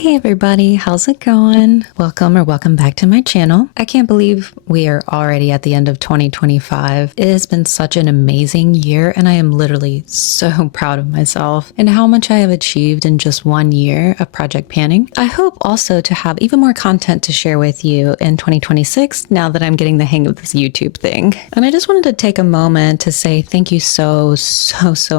Hey everybody, how's it going? Welcome back to my channel. I can't believe we are already at the end of 2025. It has been such an amazing year and I am literally so proud of myself and how much I have achieved in just 1 year of project panning. I hope also to have even more content to share with you in 2026 now that I'm getting the hang of this YouTube thing. And I just wanted to take a moment to say thank you so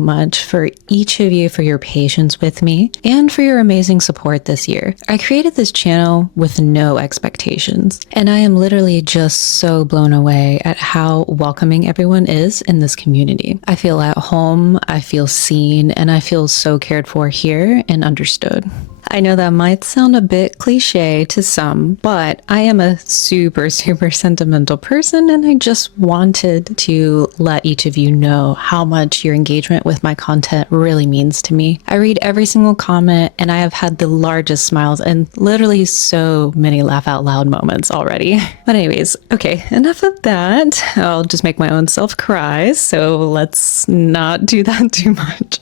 much for each of you for your patience with me and for your amazing support this year. I created this channel with no expectations, and I am literally just so blown away at how welcoming everyone is in this community. I feel at home, I feel seen, and I feel so cared for here and understood. I know that might sound a bit cliche to some, but I am a super sentimental person, and I just wanted to let each of you know how much your engagement with my content really means to me. I read every single comment, and I have had the largest smiles and literally so many laugh out loud moments already. But anyways, okay, enough of that. I'll just make my own self cry, so let's not do that too much.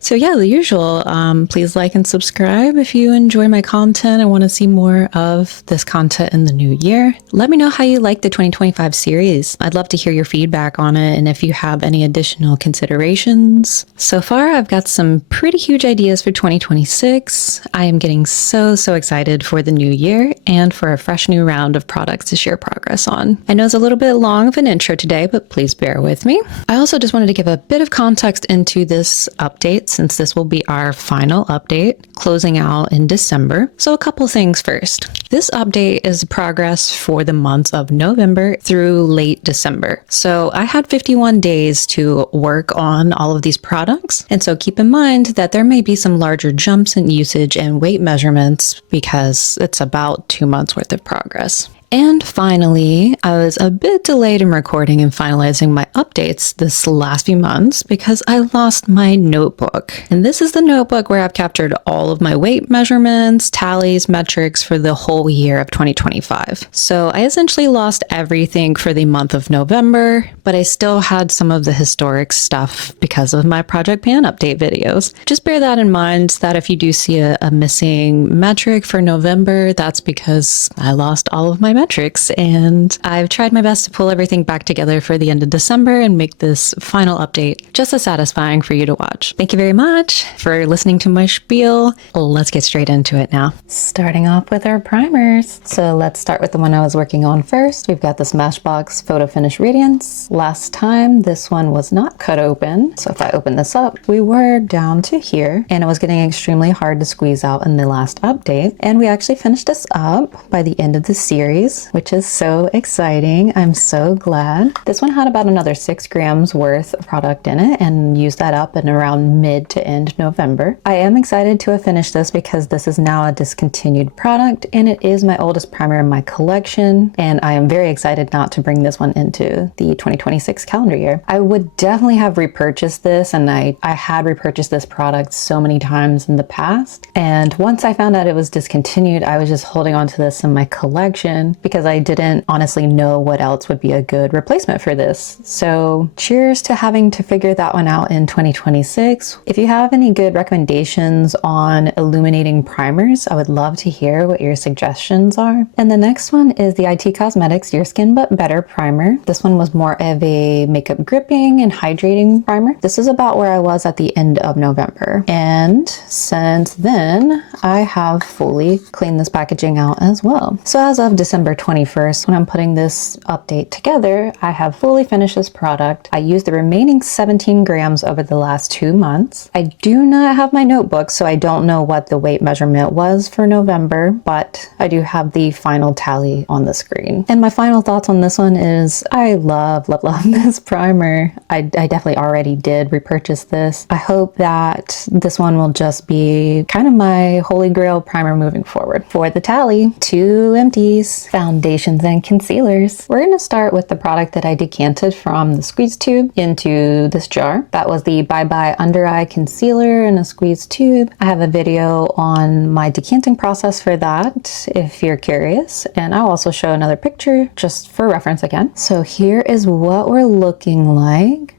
So yeah, the usual, please like and subscribe if you enjoy my content and want to see more of this content in the new year. Let me know how you like the 2025 series. I'd love to hear your feedback on it and if you have any additional considerations. So far, I've got some pretty huge ideas for 2026. I am getting so excited for the new year and for a fresh new round of products to share progress on. I know it's a little bit long of an intro today, but please bear with me. I also just wanted to give a bit of context into this update since this will be our final update closing out in December. So a couple things first. This update is progress for the months of November through late December. So I had 51 days to work on all of these products. And so keep in mind that there may be some larger jumps in usage and weight measurements because it's about 2 months worth of progress. And finally, I was a bit delayed in recording and finalizing my updates this last few months because I lost my notebook. And this is the notebook where I've captured all of my weight measurements, tallies, metrics for the whole year of 2025. So I essentially lost everything for the month of November, but I still had some of the historic stuff because of my Project Pan update videos. Just bear that in mind that if you do see a missing metric for November, that's because I lost all of my metrics, and I've tried my best to pull everything back together for the end of December and make this final update just as satisfying for you to watch. Thank you very much for listening to my spiel. Let's get straight into it now. Starting off with our primers. So let's start with the one I was working on first. We've got the Smashbox Photo Finish Radiance. Last time this one was not cut open, so if I open this up, we were down to here, and it was getting extremely hard to squeeze out in the last update, and we actually finished this up by the end of the series, which is so exciting. I'm so glad. This one had about another 6 grams worth of product in it and used that up in around mid to end November. I am excited to have finished this because this is now a discontinued product and it is my oldest primer in my collection, and I am very excited not to bring this one into the 2026 calendar year. I would definitely have repurchased this, and I had repurchased this product so many times in the past, and once I found out it was discontinued, I was just holding on to this in my collection because I didn't honestly know what else would be a good replacement for this. So cheers to having to figure that one out in 2026. If you have any good recommendations on illuminating primers, I would love to hear what your suggestions are. And the next one is the IT Cosmetics Your Skin But Better Primer. This one was more of a makeup gripping and hydrating primer. This is about where I was at the end of November. And since then, I have fully cleaned this packaging out as well. So as of December 21st, when I'm putting this update together, I have fully finished this product. I used the remaining 17 grams over the last 2 months. I do not have my notebook, so I don't know what the weight measurement was for November, but I do have the final tally on the screen. And my final thoughts on this one is I love this primer. I definitely already did repurchase this. I hope that this one will just be kind of my holy grail primer moving forward. For the tally, 2 Empties, foundations and concealers. We're going to start with the product that I decanted from the squeeze tube into this jar. That was the Bye Bye Under Eye Concealer in a squeeze tube. I have a video on my decanting process for that if you're curious, and I'll also show another picture just for reference again. So here is what we're looking like.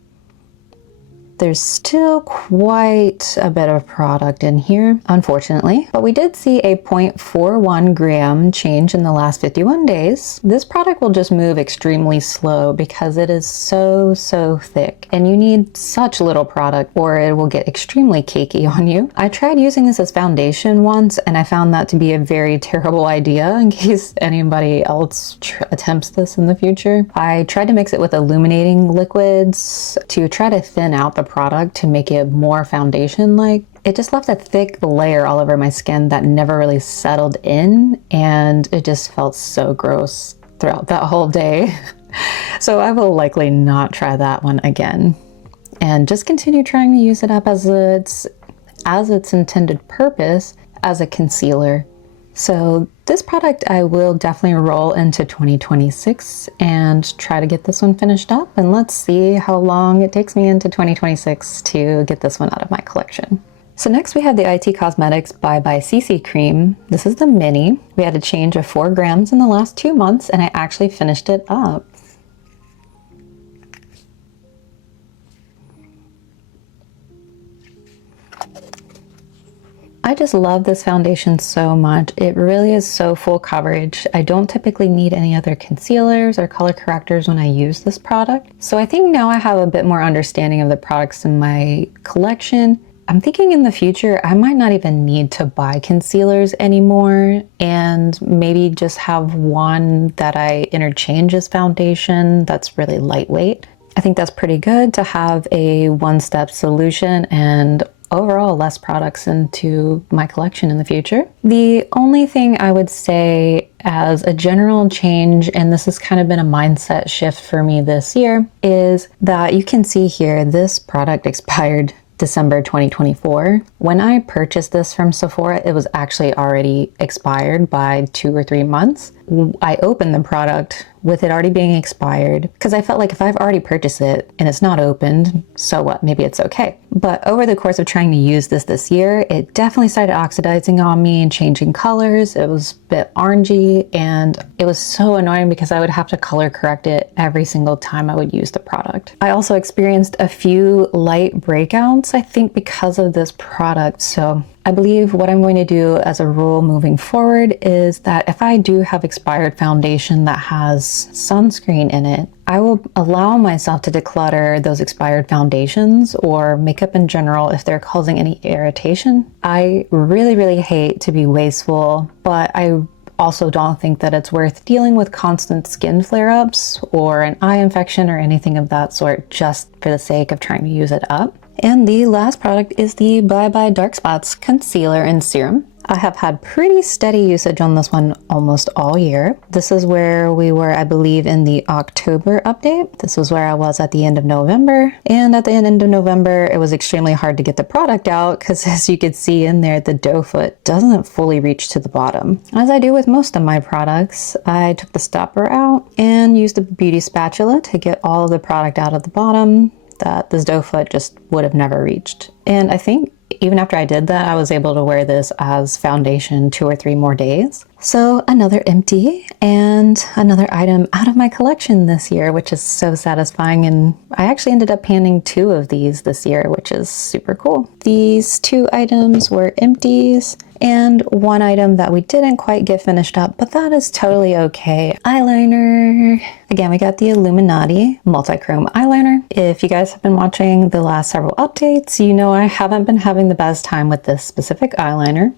There's still quite a bit of product in here, unfortunately, but we did see a 0.41 gram change in the last 51 days. This product will just move extremely slow because it is so thick, and you need such little product or it will get extremely cakey on you. I tried using this as foundation once, and I found that to be a very terrible idea in case anybody else attempts this in the future. I tried to mix it with illuminating liquids to try to thin out the product to make it more foundation-like. It just left a thick layer all over my skin that never really settled in, and it just felt so gross throughout that whole day. So I will likely not try that one again, and just continue trying to use it up as its intended purpose as a concealer. So this product I will definitely roll into 2026 and try to get this one finished up, and let's see how long it takes me into 2026 to get this one out of my collection. So next we have the IT Cosmetics Bye Bye CC Cream. This is the mini. We had a change of 4 grams in the last 2 months, and I actually finished it up. I just love this foundation so much. It really is so full coverage. I don't typically need any other concealers or color correctors when I use this product. So I think now I have a bit more understanding of the products in my collection. I'm thinking in the future, I might not even need to buy concealers anymore, and maybe just have one that I interchange as foundation that's really lightweight. I think that's pretty good to have a one-step solution and overall less products into my collection in the future. The only thing I would say as a general change, and this has kind of been a mindset shift for me this year, is that you can see here this product expired December 2024. When I purchased this from Sephora, it was actually already expired by 2 or 3 months. I opened the product with it already being expired because I felt like if I've already purchased it and it's not opened, so what? Maybe it's okay. But over the course of trying to use this year, it definitely started oxidizing on me and changing colors. It was a bit orangey, and it was so annoying because I would have to color correct it every single time I would use the product. I also experienced a few light breakouts, I think, because of this product. So I believe what I'm going to do as a rule moving forward is that if I do have expired foundation that has sunscreen in it, I will allow myself to declutter those expired foundations or makeup in general if they're causing any irritation. I really hate to be wasteful, but I also don't think that it's worth dealing with constant skin flare-ups or an eye infection or anything of that sort just for the sake of trying to use it up. And the last product is the Bye Bye Dark Spots Concealer and Serum. I have had pretty steady usage on this one almost all year. This is where we were, I believe, in the October update. This was where I was at the end of November. And at the end of November, it was extremely hard to get the product out because, as you could see in there, the doe foot doesn't fully reach to the bottom. As I do with most of my products, I took the stopper out and used a beauty spatula to get all of the product out of the bottom that this doe foot just would have never reached. And I think even after I did that, I was able to wear this as foundation 2 or 3 more days. So another empty and another item out of my collection this year, which is so satisfying. And I actually ended up panning 2 of these this year, which is super cool. These 2 items were empties, and 1 item that we didn't quite get finished up, but that is totally okay. Eyeliner. Again, we got the Illuminati multi-chrome eyeliner. If you guys have been watching the last several updates, you know I haven't been having the best time with this specific eyeliner.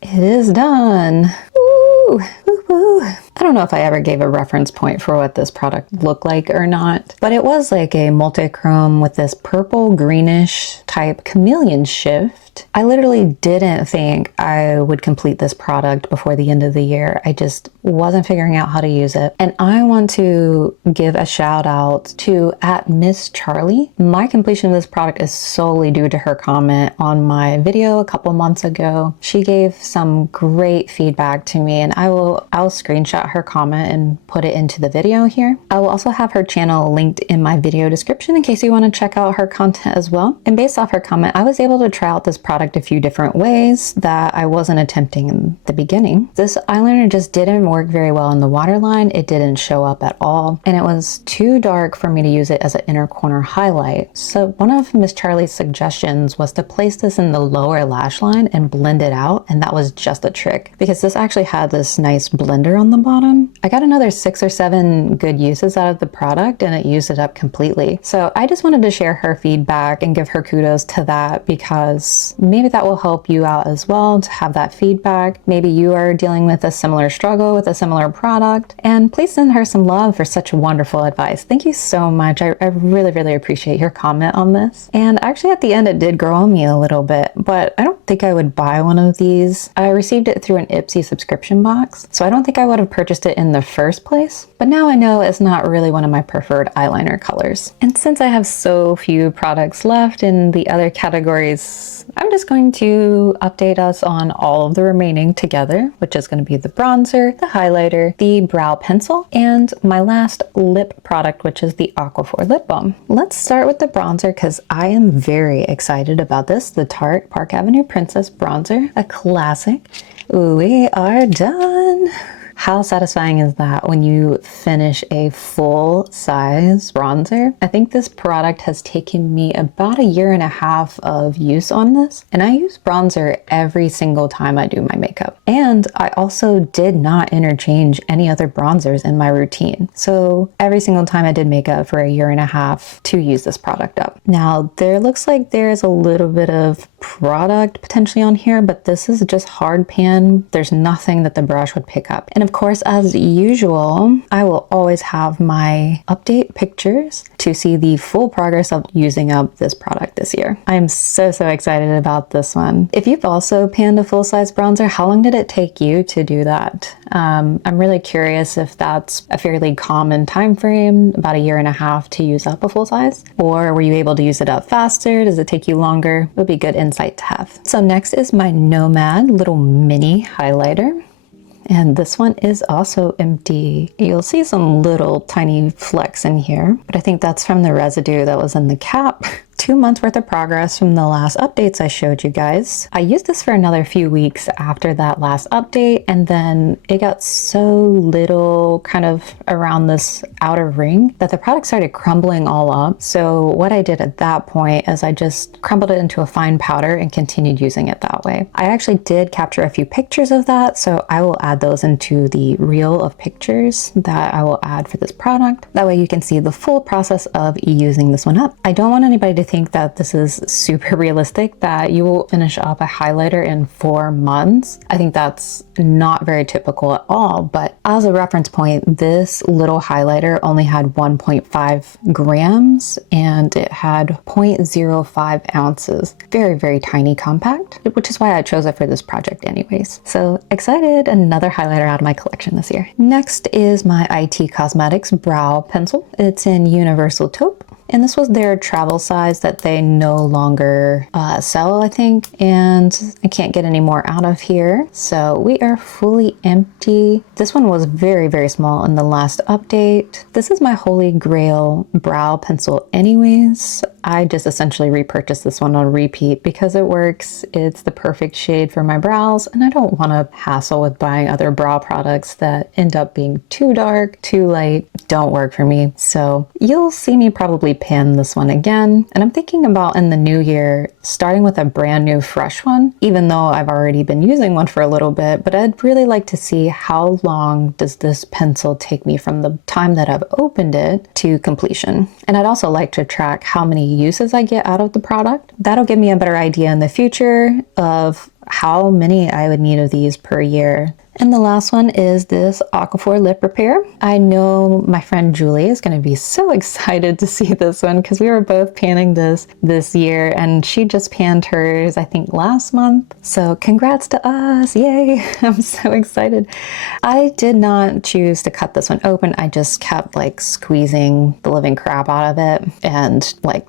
It is done. Woo! Woo woo. I don't know if I ever gave a reference point for what this product looked like or not, but it was like a multi-chrome with this purple greenish type chameleon shift. I literally didn't think I would complete this product before the end of the year. I just wasn't figuring out how to use it. And I want to give a shout out to @MissCharlie. My completion of this product is solely due to her comment on my video a couple months ago. She gave some great feedback to me, and I'll screenshot her comment and put it into the video here. I will also have her channel linked in my video description in case you want to check out her content as well. And based off her comment, I was able to try out this product a few different ways that I wasn't attempting in the beginning. This eyeliner just didn't work very well in the waterline. It didn't show up at all, and it was too dark for me to use it as an inner corner highlight. So one of Miss Charlie's suggestions was to place this in the lower lash line and blend it out, and that was just a trick because this actually had this nice blender on the bottom. I got another 6 or 7 good uses out of the product and it used it up completely. So I just wanted to share her feedback and give her kudos to that because maybe that will help you out as well to have that feedback. Maybe you are dealing with a similar struggle with a similar product, and please send her some love for such wonderful advice. Thank you so much. I really, really appreciate your comment on this. And actually at the end it did grow on me a little bit, but I don't think I would buy one of these. I received it through an Ipsy subscription box, so I don't think I would have purchased it in the first place. But now I know it's not really one of my preferred eyeliner colors. And since I have so few products left in the other categories, I'm just going to update us on all of the remaining together, which is going to be the bronzer, the highlighter, the brow pencil, and my last lip product, which is the Aquaphor lip balm. Let's start with the bronzer because I am very excited about this. The Tarte Park Avenue Princess Bronzer, a classic. We are done. How satisfying is that when you finish a full-size bronzer? I think this product has taken me about 1.5 years of use on this, and I use bronzer every single time I do my makeup. And I also did not interchange any other bronzers in my routine. So every single time I did makeup for 1.5 years to use this product up. Now, there looks like there's a little bit of product potentially on here, but this is just hard pan. There's nothing that the brush would pick up. And of course, as usual, I will always have my update pictures to see the full progress of using up this product this year. I'm so excited about this one. If you've also panned a full-size bronzer, how long did it take you to do that? I'm really curious if that's a fairly common time frame, about 1.5 years to use up a full size, or were you able to use it up faster? Does it take you longer? It would be good insight to have. So next is my Nomad little mini highlighter. And this one is also empty. You'll see some little tiny flecks in here, but I think that's from the residue that was in the cap. 2 months worth of progress from the last updates I showed you guys. I used this for another few weeks after that last update, and then it got so little kind of around this outer ring that the product started crumbling all up. So what I did at that point is I just crumbled it into a fine powder and continued using it that way. I actually did capture a few pictures of that, so I will add those into the reel of pictures that I will add for this product. That way you can see the full process of using this one up. I don't want anybody to think that this is super realistic, that you will finish up a highlighter in 4 months. I think that's not very typical at all, but as a reference point, this little highlighter only had 1.5 grams and it had 0.05 ounces. Very tiny compact, which is why I chose it for this project anyways. So excited, another highlighter out of my collection this year. Next is my IT Cosmetics brow pencil. It's in Universal Taupe. And this was their travel size that they no longer sell, I think. And I can't get any more out of here. So we are fully empty. This one was very small in the last update. This is my holy grail brow pencil anyways. I just essentially repurchased this one on repeat because it works. It's the perfect shade for my brows, and I don't want to hassle with buying other brow products that end up being too dark, too light, don't work for me. So you'll see me probably pan this one again, and I'm thinking about in the new year starting with a brand new fresh one, even though I've already been using one for a little bit. But I'd really like to see how long does this pencil take me from the time that I've opened it to completion. And I'd also like to track how many uses I get out of the product. That'll give me a better idea in the future of how many I would need of these per year. And the last one is this Aquaphor lip repair. I know my friend Julie is going to be so excited to see this one because we were both panning this year, and she just panned hers I think last month. So congrats to us, yay. I'm so excited. I did not choose to cut this one open. I just kept like squeezing the living crap out of it and like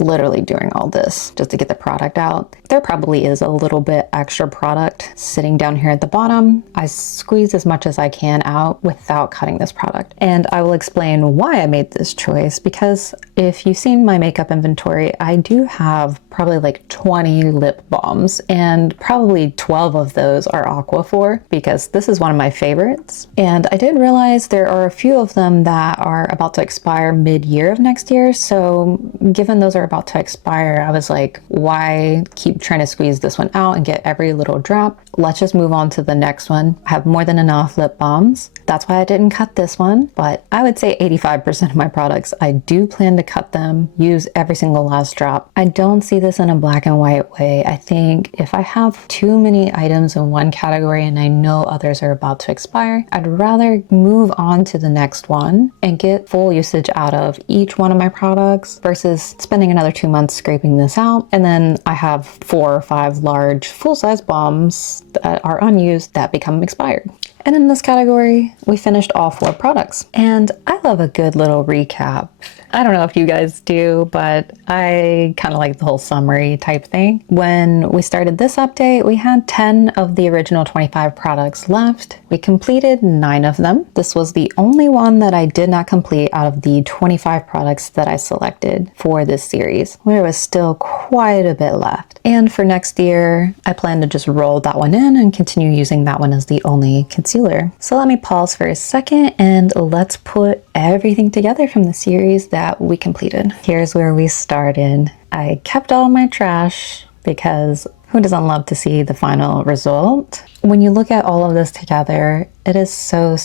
literally doing all this just to get the product out. there probably is a little bit extra product sitting down here at the bottom. I squeeze as much as I can out without cutting this product. And I will explain why I made this choice, because if you've seen my makeup inventory, I do have probably like 20 lip balms, and probably 12 of those are Aquaphor, because this is one of my favorites. And I did realize there are a few of them that are about to expire mid-year of next year. So given those are about to expire, I was like, why keep trying to squeeze this one out and get every little drop? Let's just move on to the next one. I have more than enough lip balms. That's why I didn't cut this one, but I would say 85% of my products, I do plan to cut them, use every single last drop. I don't see this in a black and white way. I think if I have too many items in one category and I know others are about to expire, I'd rather move on to the next one and get full usage out of each one of my products versus spending another 2 months scraping this out. And then I have 4 or 5 large full-size balms that are unused that become expired. And in this category, we finished all 4 products. And I love a good little recap. I don't know if you guys do, but I kind of like the whole summary type thing. When we started this update, we had 10 of the original 25 products left. We completed 9 of them. This was the only one that I did not complete out of the 25 products that I selected for this series. There was still quite a bit left. And for next year, I plan to just roll that one in and continue using that one as the only concealer. So let me pause for a second and let's put everything together from the series that we completed. Here's where we started. I kept all my trash because who doesn't love to see the final result? When you look at all of this together, it is so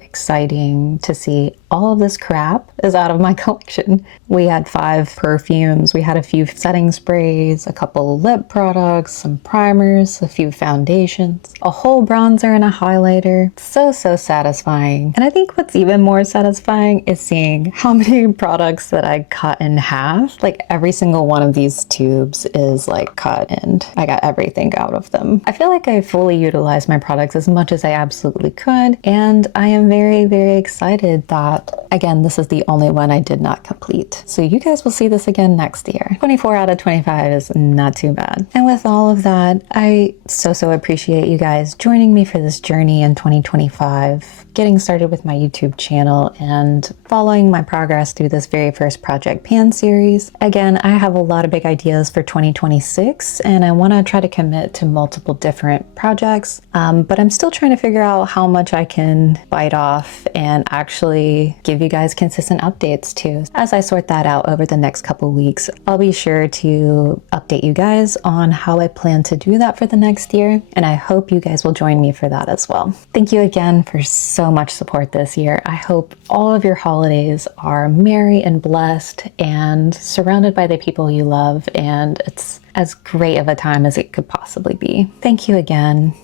exciting to see all of this crap is out of my collection. We had 5 perfumes, we had a few setting sprays, a couple lip products, some primers, a few foundations, a whole bronzer and a highlighter. So satisfying. And I think what's even more satisfying is seeing how many products that I cut in half. Like every single one of these tubes is like cut and I got everything out of them. I feel like I fully utilized my products as much as I absolutely could, and I am very excited that, again, this is the only one I did not complete. So you guys will see this again next year. 24 out of 25 is not too bad. And with all of that, I so appreciate you guys joining me for this journey in 2025, getting started with my YouTube channel and following my progress through this very first Project Pan series. Again, I have a lot of big ideas for 2026, and I want to try to commit to multiple different projects, but I'm still trying to figure out how much I can bite off and actually give you guys consistent updates to. As I sort that out over the next couple weeks, I'll be sure to update you guys on how I plan to do that for the next year, and I hope you guys will join me for that as well. Thank you again for so much support this year. I hope all of your holidays are merry and blessed and surrounded by the people you love, and it's as great of a time as it could possibly be. Thank you again.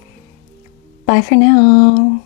Bye for now.